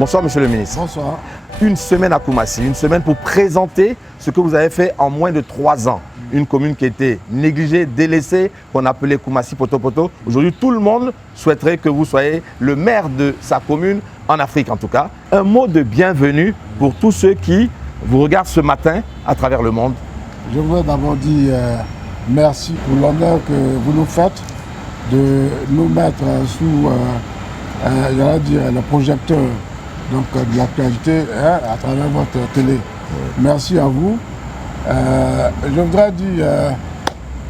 Bonsoir, monsieur le ministre. Bonsoir. Une semaine à Koumassi, une semaine pour présenter ce que vous avez fait en moins de 3 ans. Une commune qui était négligée, délaissée, qu'on appelait Koumassi Poto-Poto. Aujourd'hui, tout le monde souhaiterait que vous soyez le maire de sa commune, en Afrique en tout cas. Un mot de bienvenue pour tous ceux qui vous regardent ce matin à travers le monde. Je voudrais d'abord dire merci pour l'honneur que vous nous faites de nous mettre sous le projecteur de l'actualité à travers votre télé. Merci à vous. Je voudrais dire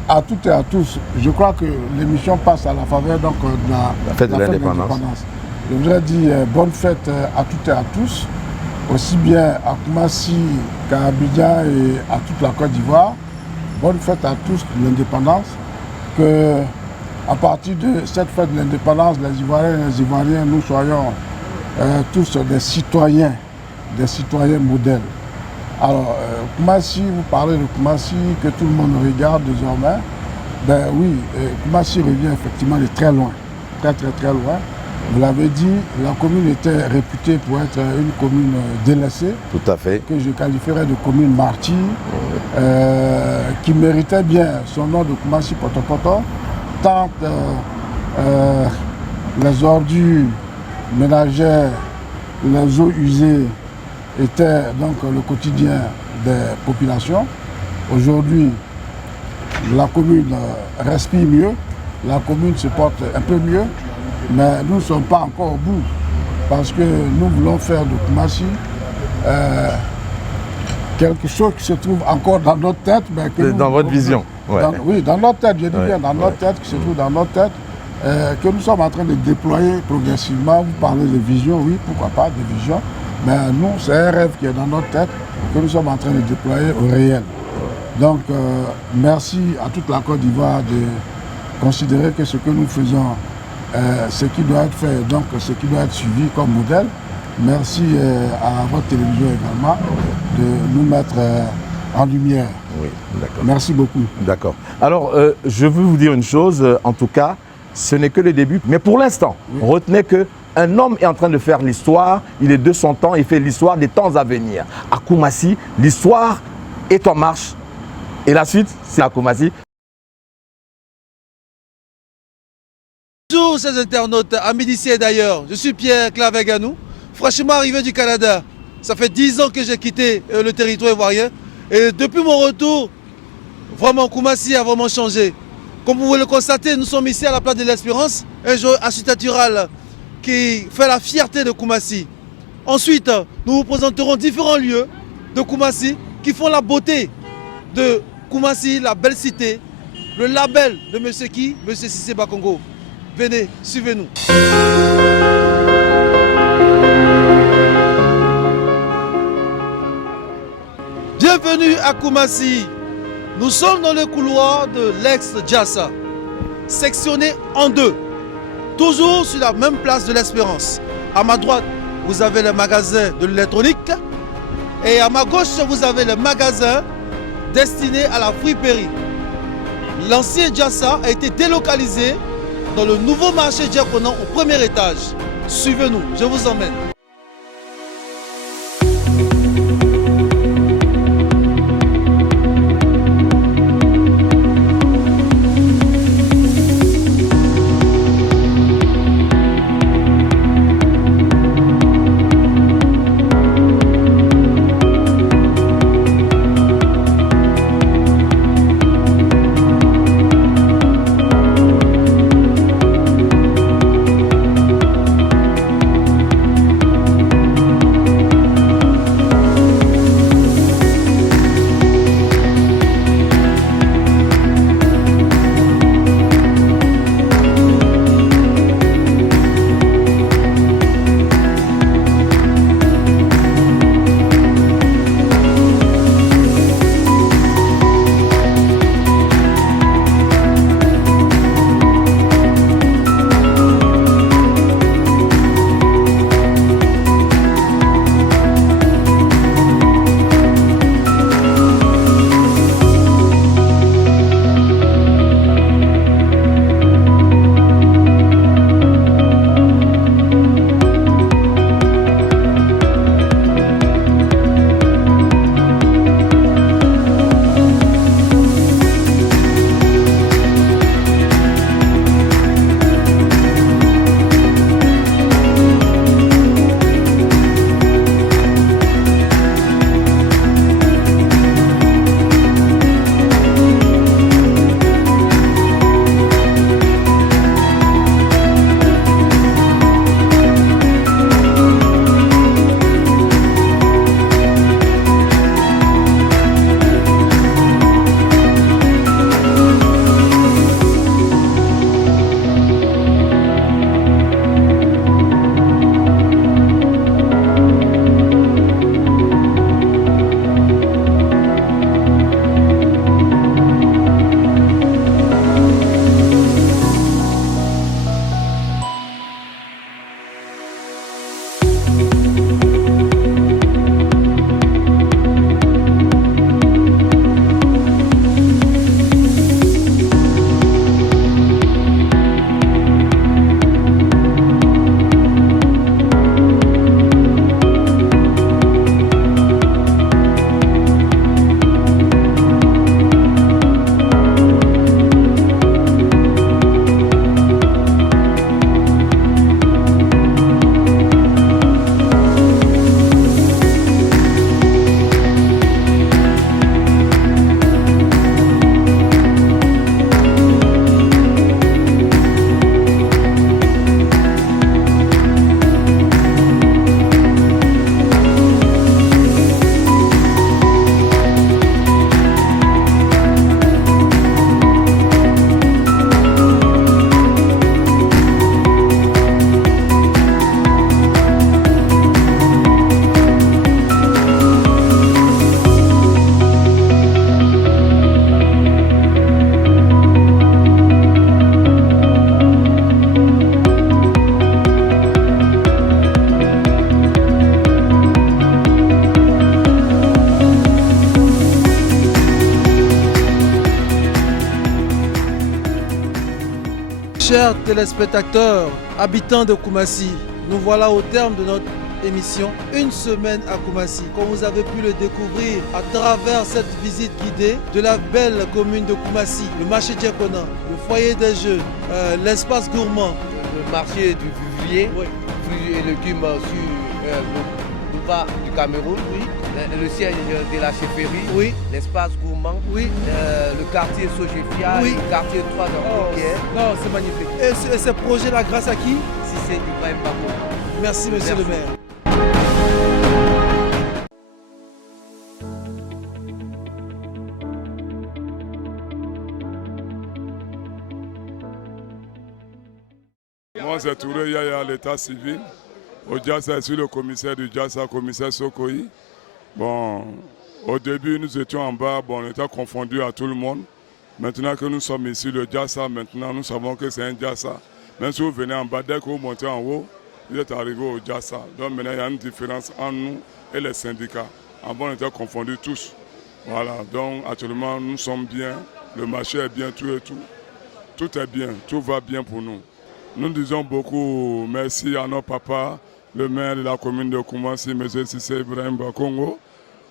à toutes et à tous, je crois que l'émission passe à la faveur de la fête de l'indépendance. Je voudrais dire bonne fête à toutes et à tous, aussi bien à Koumassi qu'à Abidjan et à toute la Côte d'Ivoire. Bonne fête à tous de l'indépendance. Que à partir de cette fête de l'indépendance, les Ivoiriens et les Ivoiriens, nous soyons tous des citoyens modèles. Alors, Koumassi, vous parlez de Koumassi, que tout le monde regarde désormais. Ben oui, Koumassi revient effectivement de très loin, très loin. Vous l'avez dit, la commune était réputée pour être une commune délaissée. Tout à fait. Que je qualifierais de commune martyre, qui méritait bien son nom de Koumassi Poto-Poto, tant les ordures ménagères, les eaux usées étaient donc le quotidien des populations. Aujourd'hui, la commune respire mieux, la commune se porte un peu mieux, mais nous ne sommes pas encore au bout, parce que nous voulons faire de Koumassi quelque chose qui se trouve encore dans notre tête. Mais que dans votre vision. Oui, dans notre tête, je dis bien dans notre tête, qui se trouve dans notre tête, que nous sommes en train de déployer progressivement. Vous parlez de vision, oui, pourquoi pas, de vision, mais nous, c'est un rêve qui est dans notre tête, que nous sommes en train de déployer au réel. Donc, merci à toute la Côte d'Ivoire de considérer que ce que nous faisons, ce qui doit être fait, donc ce qui doit être suivi comme modèle. Merci à votre télévision également de nous mettre en lumière. Oui, d'accord. Merci beaucoup. D'accord. Alors, je veux vous dire une chose, en tout cas, ce n'est que le début. Mais pour l'instant, retenez qu'un homme est en train de faire l'histoire, il est de son temps, il fait l'histoire des temps à venir. À Koumassi, l'histoire est en marche. Et la suite, c'est à Koumassi. Bonjour chers internautes, amis d'ici et d'ailleurs, je suis Pierre Claveganou, fraîchement arrivé du Canada. Ça fait 10 ans que j'ai quitté le territoire ivoirien et depuis mon retour, vraiment Koumassi a vraiment changé. Comme vous pouvez le constater, nous sommes ici à la place de l'Espérance, un jeu architectural qui fait la fierté de Koumassi. Ensuite, nous vous présenterons différents lieux de Koumassi qui font la beauté de Koumassi, la belle cité, le label de monsieur qui, monsieur Cissé Bakongo. Venez, suivez-nous. Bienvenue à Koumassi. Nous sommes dans le couloir de l'ex-Djassa, sectionné en deux, toujours sur la même place de l'Espérance. À ma droite, vous avez le magasin de l'électronique et à ma gauche, vous avez le magasin destiné à la friperie. L'ancien Djassa a été délocalisé dans le nouveau marché diaconant au premier étage. Suivez-nous, je vous emmène. Chers téléspectateurs, habitants de Koumassi, nous voilà au terme de notre émission Une semaine à Koumassi. Comme vous avez pu le découvrir à travers cette visite guidée de la belle commune de Koumassi, le marché Djekona, le foyer des jeux, l'espace gourmand, le marché du vivrier, oui. Fruits et légumes sur le boulevard du Cameroun, Oui. Le siège de la chefferie, Oui. l'espace gourmand, Oui. le quartier Sogefia, Oui. le quartier 3 dans Non, c'est magnifique. Et ce projet-là, grâce à qui? Si c'est Ibrahim Bako. Merci, monsieur le maire. Moi, c'est Touré Yaya, l'état civil. Au Djassa, je suis le commissaire du Djassa, commissaire Sokoyi. Bon, au début, nous étions en bas, bon, on était confondus à tout le monde. Maintenant que nous sommes ici, le Djassa, maintenant, nous savons que c'est un Djassa. Même si vous venez en bas, dès que vous montez en haut, vous êtes arrivé au Djassa. Donc maintenant, il y a une différence entre nous et les syndicats. Avant, on était confondus tous. Voilà, donc actuellement, nous sommes bien. Le marché est bien, tout et tout. Tout est bien, tout va bien pour nous. Nous disons beaucoup merci à nos papas, le maire de la commune de Koumassi, M. Sissé Ibrahim Bakongo,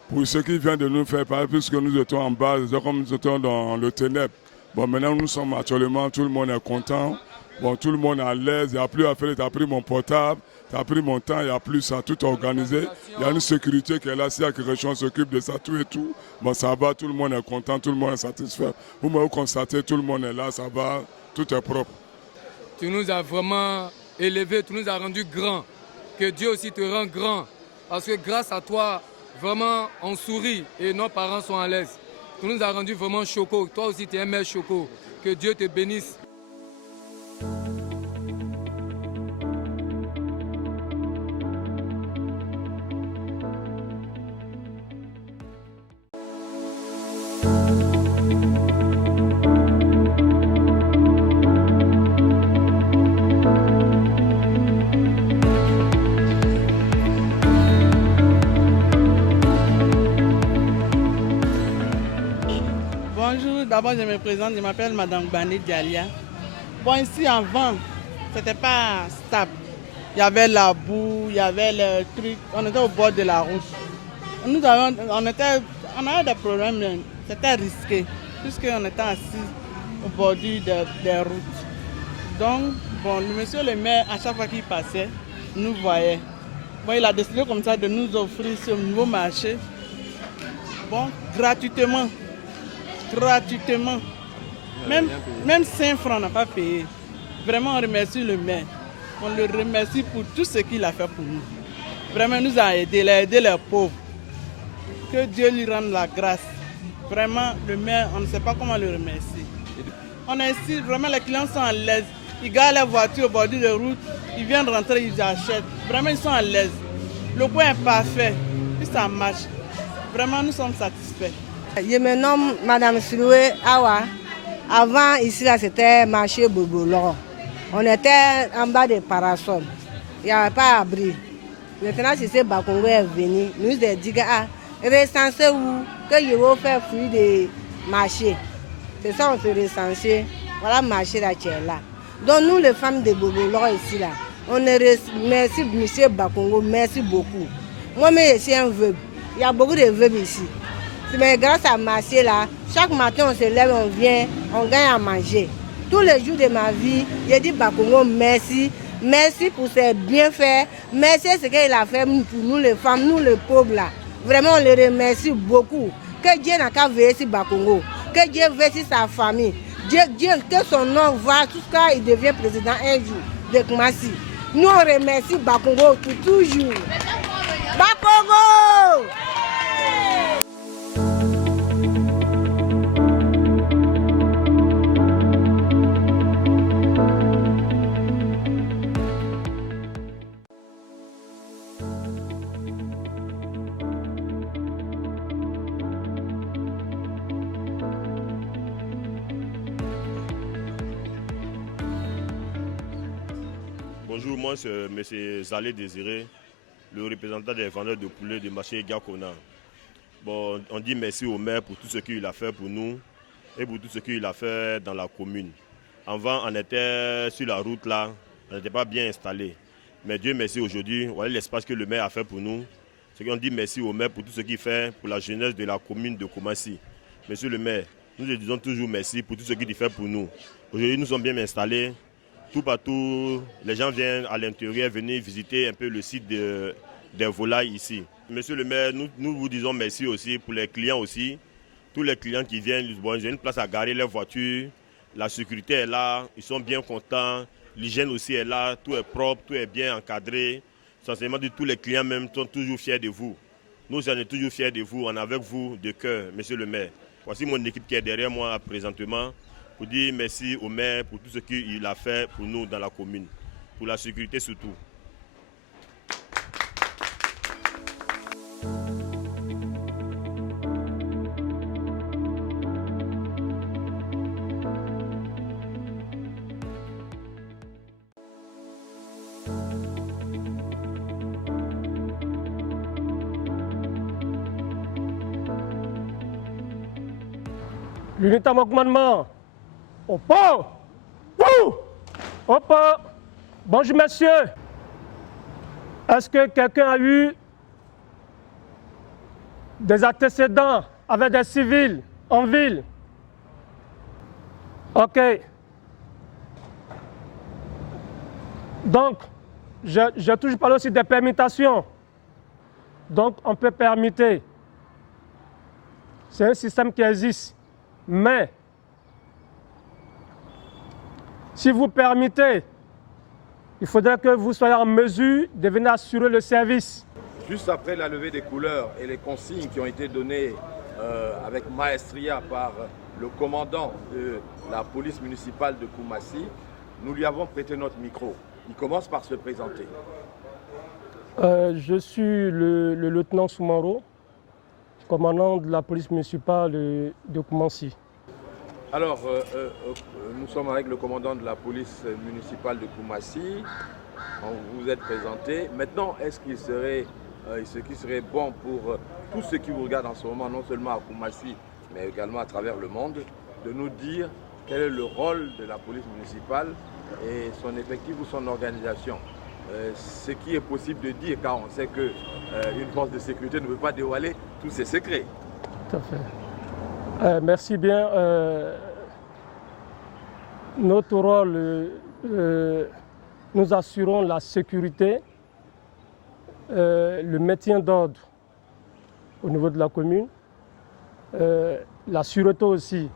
pour ce qu'il vient de nous faire parler, puisque nous étions en bas, comme nous étions dans le ténèbre. Bon, maintenant nous sommes actuellement, tout le monde est content, bon, tout le monde est à l'aise, il n'y a plus à faire, tu as pris mon portable, tu as pris mon temps, il n'y a plus ça, tout est organisé. Il y a une sécurité qui est là, s'il y a quelque chose, on s'occupe de ça, tout et tout. Bon, ça va, tout le monde est content, tout le monde est satisfait. Vous constatez, tout le monde est là, ça va, tout est propre. Tu nous as vraiment élevés, tu nous as rendus grands. Que Dieu aussi te rend grand. Parce que grâce à toi, vraiment, on sourit et nos parents sont à l'aise. Tu nous as rendus vraiment chocos. Toi aussi, tu es un maire choco. Que Dieu te bénisse. Bonjour, d'abord je me présente, je m'appelle Madame Bani Dialia. Bon, ici avant, c'était pas stable. Il y avait la boue, il y avait le truc, on était au bord de la route. On avait des problèmes, c'était risqué, puisqu'on était assis au bord des routes. Donc, bon, le monsieur le maire, à chaque fois qu'il passait, nous voyait. Bon, il a décidé comme ça de nous offrir ce nouveau marché, bon, gratuitement. Même 5 francs, on n'a pas payé. Vraiment, on remercie le maire. On le remercie pour tout ce qu'il a fait pour nous. Vraiment, il nous a aidés, il a aidé les pauvres. Que Dieu lui rende la grâce. Vraiment, le maire, on ne sait pas comment le remercier. On est ici, vraiment, les clients sont à l'aise. Ils garent la voiture au bord de la route, ils viennent rentrer, ils achètent. Vraiment, ils sont à l'aise. Le coin est parfait, puis ça marche. Vraiment, nous sommes satisfaits. Je me nomme Madame Siloué Awa. Avant, ici, là, c'était marché Bobolon. On était en bas des parasols. Il n'y avait pas d'abri. Maintenant, si c'est Bakongo est venu, nous avons dit que recensez où que je vais faire fruit de marché. C'est ça, on se recensait. Voilà le marché là qui est là. Donc, nous, les femmes de Bobolon ici, là, on remercie M. Bakongo, merci beaucoup. Moi-même, je suis un veuve. Il y a beaucoup de veuves ici. Mais grâce à marché là, chaque matin on se lève, on vient, on gagne à manger. Tous les jours de ma vie, je dis Bakongo merci, merci pour ses bienfaits, merci ce qu'il a fait pour nous les femmes, nous les pauvres là. Vraiment on le remercie beaucoup. Que Dieu n'a qu'à veiller sur Bakongo, que Dieu veille sur sa famille, Dieu que son nom va jusqu'à il devient président un jour de Koumassi. Nous on remercie Bakongo pour toujours. Bakongo! Bonjour, moi c'est M. Zalé Désiré, le représentant des vendeurs de poulet du marché Djekona. Bon, on dit merci au maire pour tout ce qu'il a fait pour nous et pour tout ce qu'il a fait dans la commune. Avant, on était sur la route là, on n'était pas bien installé. Mais Dieu merci aujourd'hui, voilà l'espace que le maire a fait pour nous. C'est qu'on dit merci au maire pour tout ce qu'il fait pour la jeunesse de la commune de Koumassi. Monsieur le maire, nous lui disons toujours merci pour tout ce qu'il fait pour nous. Aujourd'hui, nous sommes bien installés. Tout partout, les gens viennent à l'intérieur venir visiter un peu le site des volailles ici. Monsieur le maire, nous vous disons merci aussi pour les clients aussi. Tous les clients qui viennent, bon, ils ont une place à garer leurs voitures. La sécurité est là, ils sont bien contents. L'hygiène aussi est là, tout est propre, tout est bien encadré. Sincèrement, tous les clients même sont toujours fiers de vous. Nous, on est toujours fiers de vous, on est avec vous de cœur, monsieur le maire. Voici mon équipe qui est derrière moi présentement pour dire merci au maire pour tout ce qu'il a fait pour nous dans la commune, pour la sécurité surtout. L'unité à mon commandement. Au port. Au port. Bonjour, monsieur. Est-ce que quelqu'un a eu des antécédents avec des civils en ville? OK. Donc, j'ai toujours parlé aussi des permutations. Donc, on peut permuter. C'est un système qui existe. Mais, si vous permettez, il faudrait que vous soyez en mesure de venir assurer le service. Juste après la levée des couleurs et les consignes qui ont été données avec maestria par le commandant de la police municipale de Koumassi, nous lui avons prêté notre micro. Il commence par se présenter. Je suis le lieutenant Soumaro, commandant de la police municipale de Koumassi. Alors, nous sommes avec le commandant de la police municipale de Koumassi. Vous vous êtes présenté. Maintenant, est-ce qu'il serait bon pour tous ceux qui vous regardent en ce moment, non seulement à Koumassi, mais également à travers le monde, de nous dire quel est le rôle de la police municipale et son effectif ou son organisation? Ce qui est possible de dire, car on sait qu'une force de sécurité ne peut pas dévoiler tous ses secrets. Tout à fait. Merci bien. Notre rôle, nous assurons la sécurité, le maintien d'ordre au niveau de la commune, la sûreté aussi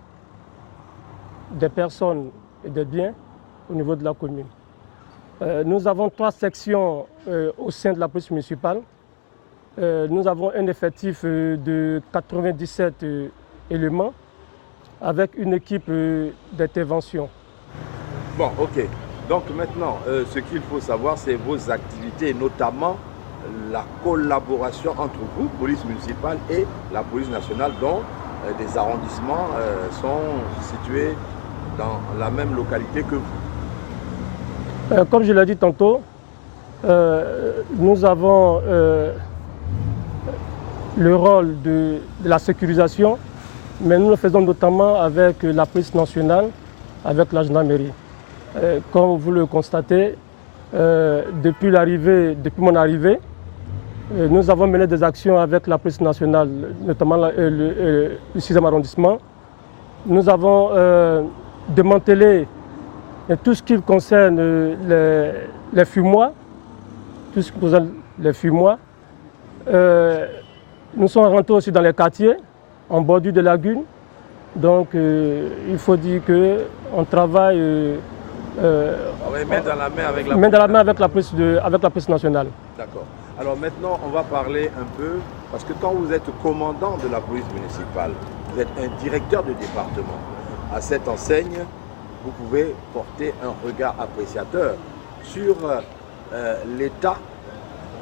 des personnes et des biens au niveau de la commune. Nous avons 3 sections au sein de la police municipale. Nous avons un effectif de 97 éléments avec une équipe d'intervention. Bon, ok. Donc maintenant, ce qu'il faut savoir, c'est vos activités, notamment la collaboration entre vous, police municipale, et la police nationale, dont des arrondissements sont situés dans la même localité que vous. Comme je l'ai dit tantôt, nous avons le rôle de la sécurisation, mais nous le faisons notamment avec la police nationale, avec la gendarmerie. Comme vous le constatez, depuis mon arrivée, nous avons mené des actions avec la police nationale, notamment le 6e arrondissement. Nous avons démantelé tout ce qui concerne les fumoirs. Tout ce qui concerne les fumoirs. Nous sommes rentrés aussi dans les quartiers, en bordure de lagunes. Donc, il faut dire qu'on travaille main dans la main avec la police nationale. D'accord. Alors maintenant, on va parler un peu, parce que quand vous êtes commandant de la police municipale, vous êtes un directeur de département. À cette enseigne, vous pouvez porter un regard appréciateur sur l'état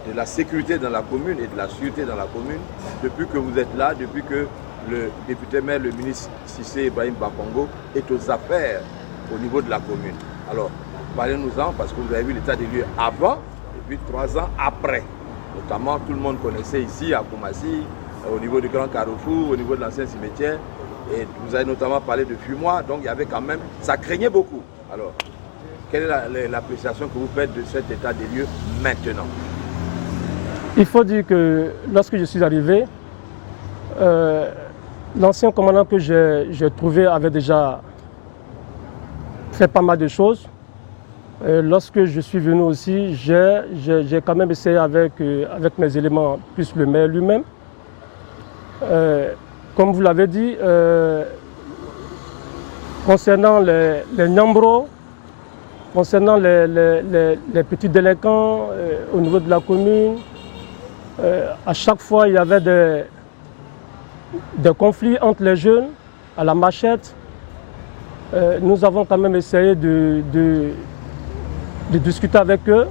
de la sécurité dans la commune et de la sûreté dans la commune depuis que vous êtes là, depuis que le député maire, le ministre Cissé Ibrahim Bakongo est aux affaires au niveau de la commune. Alors, parlez-nous-en parce que vous avez vu l'état des lieux avant et puis 3 ans après. Notamment, tout le monde connaissait ici à Koumassi, au niveau du Grand Carrefour, au niveau de l'ancien cimetière. Et vous avez notamment parlé de fumoir, donc il y avait quand même, ça craignait beaucoup. Alors, quelle est l'appréciation que vous faites de cet état des lieux maintenant? Il faut dire que lorsque je suis arrivé, l'ancien commandant que j'ai trouvé avait déjà fait pas mal de choses. Lorsque je suis venu aussi, j'ai quand même essayé avec mes éléments, plus le maire lui-même. Comme vous l'avez dit, concernant les Nyambro, concernant les petits délinquants au niveau de la commune, à chaque fois il y avait des conflits entre les jeunes à la machette. Nous avons quand même essayé de discuter avec eux.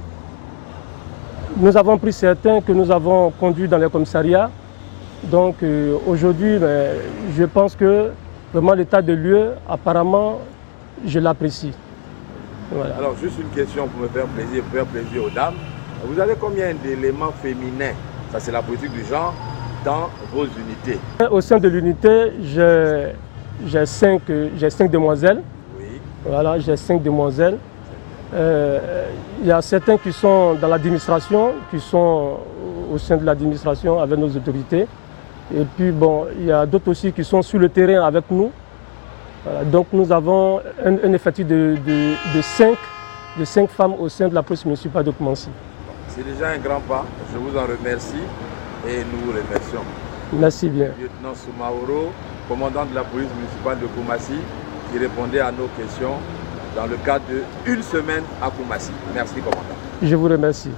Nous avons pris certains que nous avons conduits dans les commissariats. Donc aujourd'hui, je pense que vraiment l'état de lieu, apparemment, je l'apprécie. Voilà. Alors juste une question pour me faire plaisir aux dames. Vous avez combien d'éléments féminins, ça c'est la politique du genre, dans vos unités? Au sein de l'unité, j'ai 5 demoiselles. Oui. Voilà, j'ai 5 demoiselles. Il y a certains qui sont dans l'administration, qui sont au sein de l'administration avec nos autorités. Et puis bon, il y a d'autres aussi qui sont sur le terrain avec nous. Voilà, donc nous avons un effectif de 5 femmes au sein de la police municipale de Koumassi. C'est déjà un grand pas, je vous en remercie et nous vous remercions. Merci bien. Lieutenant Soumaoro, commandant de la police municipale de Koumassi, qui répondait à nos questions dans le cadre d'une semaine à Koumassi. Merci, commandant. Je vous remercie.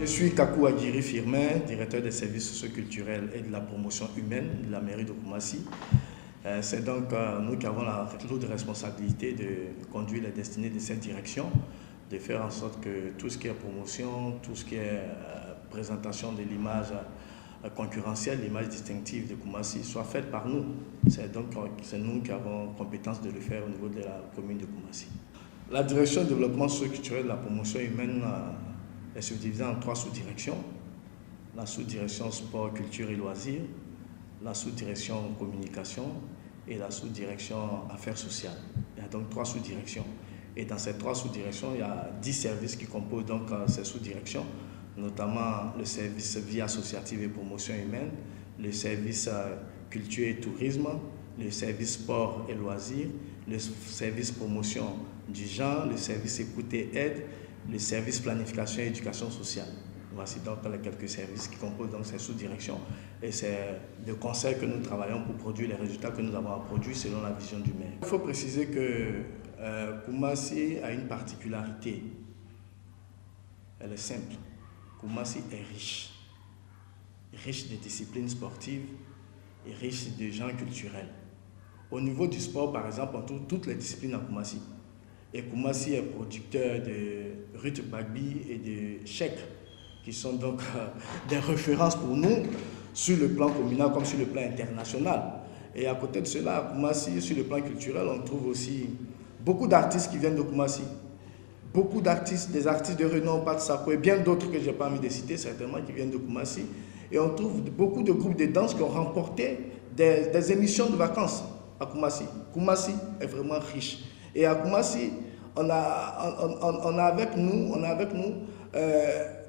Je suis Kakou Aguirre Firmin, directeur des services socioculturels et de la promotion humaine de la mairie de Koumassi. C'est donc nous qui avons la lourde responsabilité de conduire les destinées de cette direction, de faire en sorte que tout ce qui est promotion, tout ce qui est présentation de l'image concurrentielle, l'image distinctive de Koumassi soit faite par nous. C'est nous qui avons compétence de le faire au niveau de la commune de Koumassi. La direction du développement socioculturel et de la promotion humaine est subdivisée en 3 sous-directions. La sous-direction sport, culture et loisirs, la sous-direction communication et la sous-direction affaires sociales. Il y a donc 3 sous-directions. Et dans ces 3 sous-directions, il y a 10 services qui composent donc ces sous-directions, notamment le service vie associative et promotion humaine, le service culture et tourisme, le service sport et loisirs, le service promotion du genre, le service écoute et aide, le service planification et éducation sociale. Voici donc les quelques services qui composent donc ces sous-directions. Et c'est de concert que nous travaillons pour produire les résultats que nous avons à produire selon la vision du maire. Il faut préciser que Koumassi a une particularité. Elle est simple. Koumassi est riche. Riche de disciplines sportives et riche de gens culturels. Au niveau du sport, par exemple, on trouve toutes les disciplines à Koumassi. Et Koumassi est producteur de Ruth Bagby et de Chèque, qui sont donc des références pour nous sur le plan communal comme sur le plan international. Et à côté de cela, à Koumassi, sur le plan culturel, on trouve aussi beaucoup d'artistes qui viennent de Koumassi. Beaucoup d'artistes, des artistes de renom, Pat Sako et bien d'autres que je n'ai pas envie de citer certainement, qui viennent de Koumassi. Et on trouve beaucoup de groupes de danse qui ont remporté des émissions de vacances à Koumassi. Koumassi est vraiment riche. Et à Koumassi, on a avec nous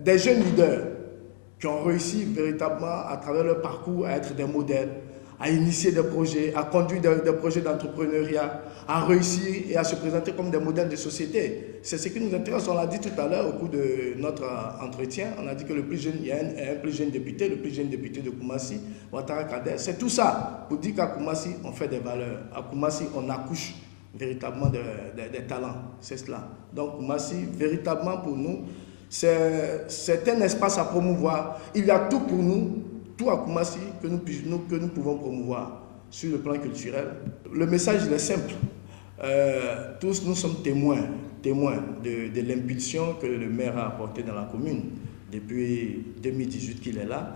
des jeunes leaders qui ont réussi véritablement à travers leur parcours à être des modèles, à initier des projets, à conduire des projets d'entrepreneuriat, à réussir et à se présenter comme des modèles de société. C'est ce qui nous intéresse. On l'a dit tout à l'heure au cours de notre entretien. On a dit que le plus jeune, il y a un plus jeune député, le plus jeune député de Koumassi, Ouattara Kader. C'est tout ça pour dire qu'à Koumassi, on fait des valeurs. À Koumassi, on accouche véritablement des talents. C'est cela. Donc Koumassi, véritablement pour nous, c'est un espace à promouvoir. Il y a tout pour nous, tout à Koumassi que nous pouvons promouvoir sur le plan culturel. Le message il est simple. Tous nous sommes témoins de l'impulsion que le maire a apportée dans la commune depuis 2018 qu'il est là.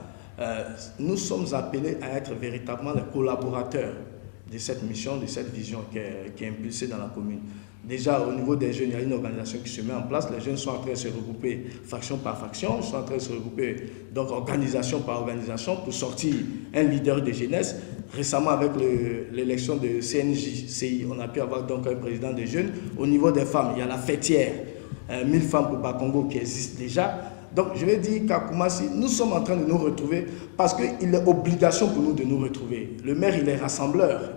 Nous sommes appelés à être véritablement les collaborateurs de cette mission, de cette vision qui est impulsée dans la commune. Déjà, au niveau des jeunes, il y a une organisation qui se met en place. Les jeunes sont en train de se regrouper faction par faction, sont en train de se regrouper donc organisation par organisation pour sortir un leader de jeunesse. Récemment, avec l'élection de CNJ-CI, on a pu avoir donc un président des jeunes. Au niveau des femmes, il y a la fêtière, 1000 femmes pour Bakongo qui existe déjà. Donc, je vais dire qu'à Koumassi, nous sommes en train de nous retrouver parce qu'il est obligation pour nous de nous retrouver. Le maire, il est rassembleur.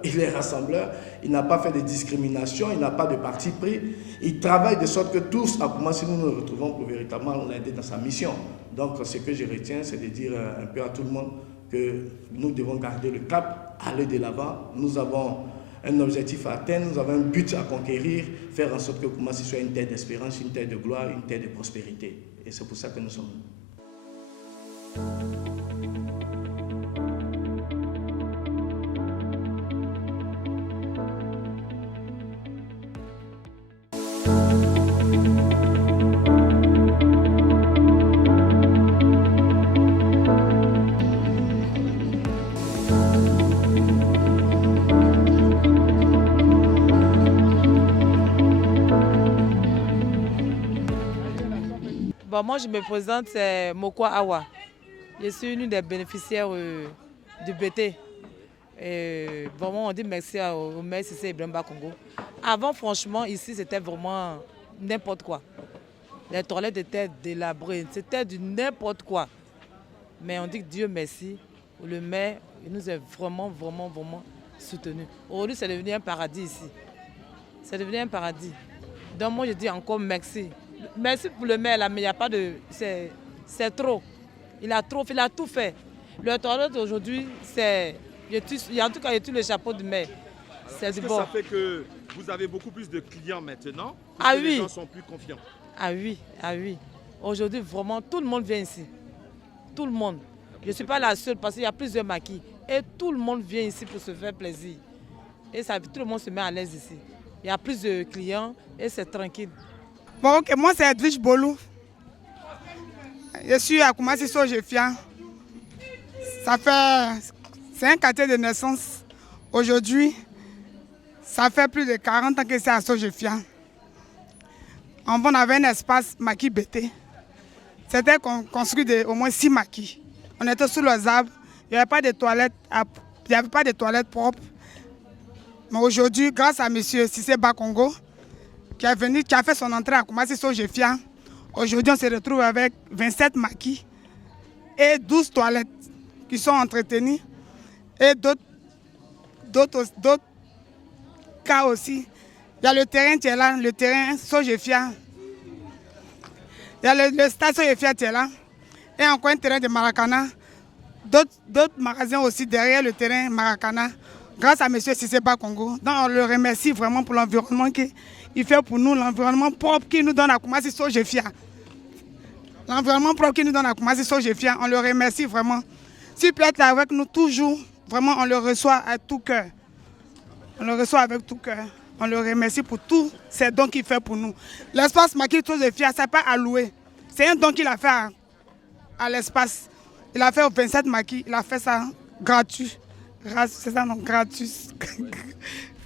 Il n'a pas fait de discrimination, il n'a pas de parti pris. Il travaille de sorte que tous, à Koumassi, nous nous retrouvons pour véritablement l'aider dans sa mission. Donc, ce que je retiens, c'est de dire un peu à tout le monde que nous devons garder le cap, aller de l'avant. Nous avons un objectif à atteindre, nous avons un but à conquérir, faire en sorte que Koumassi soit une terre d'espérance, une terre de gloire, une terre de prospérité. Et c'est pour ça que nous sommes là. Bon, moi, je me présente, c'est Mokwa Awa. Je suis une des bénéficiaires du BT. Et vraiment, on dit merci au maire Cissé Ibrahim Bakongo. Avant, franchement, ici, c'était vraiment n'importe quoi. Les toilettes étaient délabrées, c'était du n'importe quoi. Mais on dit que Dieu merci, le maire il nous a vraiment soutenus. Aujourd'hui, c'est devenu un paradis ici. C'est devenu un paradis. Donc moi, je dis encore merci. Merci pour le maire, là, mais il n'y a pas de... C'est trop. Il a tout fait. Le toilette aujourd'hui, c'est... En tout cas, il y a tout le chapeau du maire. Est-ce que ça fait que vous avez beaucoup plus de clients maintenant? Ah oui. Les gens sont plus confiants. Ah oui. Aujourd'hui, vraiment, tout le monde vient ici. Tout le monde. Je ne suis pas la seule parce qu'il y a plusieurs maquis. Et tout le monde vient ici pour se faire plaisir. Et ça, tout le monde se met à l'aise ici. Il y a plus de clients et c'est tranquille. Bon, ok, moi c'est Edwige Bolou. Je suis à Koumassi Sojefia. C'est un quartier de naissance. Aujourd'hui, ça fait plus de 40 ans que c'est à Sojefia. On avait un espace maquis BT. C'était construit au moins 6 maquis. On était sous les arbres. Il n'y avait pas de toilettes, propres. Mais aujourd'hui, grâce à M. Cissé Bakongo, qui a fait son entrée à Koumassi Sojefia, aujourd'hui on se retrouve avec 27 maquis et 12 toilettes qui sont entretenues et d'autres cas aussi. Il y a le terrain qui est là, le terrain Sojefia. Il y a le stade Sojefia qui est là et encore un terrain de Maracana. D'autres magasins aussi derrière le terrain Maracana, grâce à M. Cissé Bakongo. Donc on le remercie vraiment pour l'environnement qu'il fait pour nous, l'environnement propre qu'il nous donne à Koumassi Sojefia. L'environnement propre qu'il nous donne à Koumassi Sojefia, on le remercie vraiment. S'il peut être là avec nous toujours, vraiment on le reçoit à tout cœur. On le reçoit avec tout cœur. On le remercie pour tous ces dons qu'il fait pour nous. L'espace maquis Sojefia, ce n'est pas à louer. C'est un don qu'il a fait à l'espace. Il a fait 27 maquis, il a fait ça gratuit. C'est ça, non, gratuit.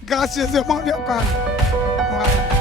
Gracieusement, bien quoi. Voilà.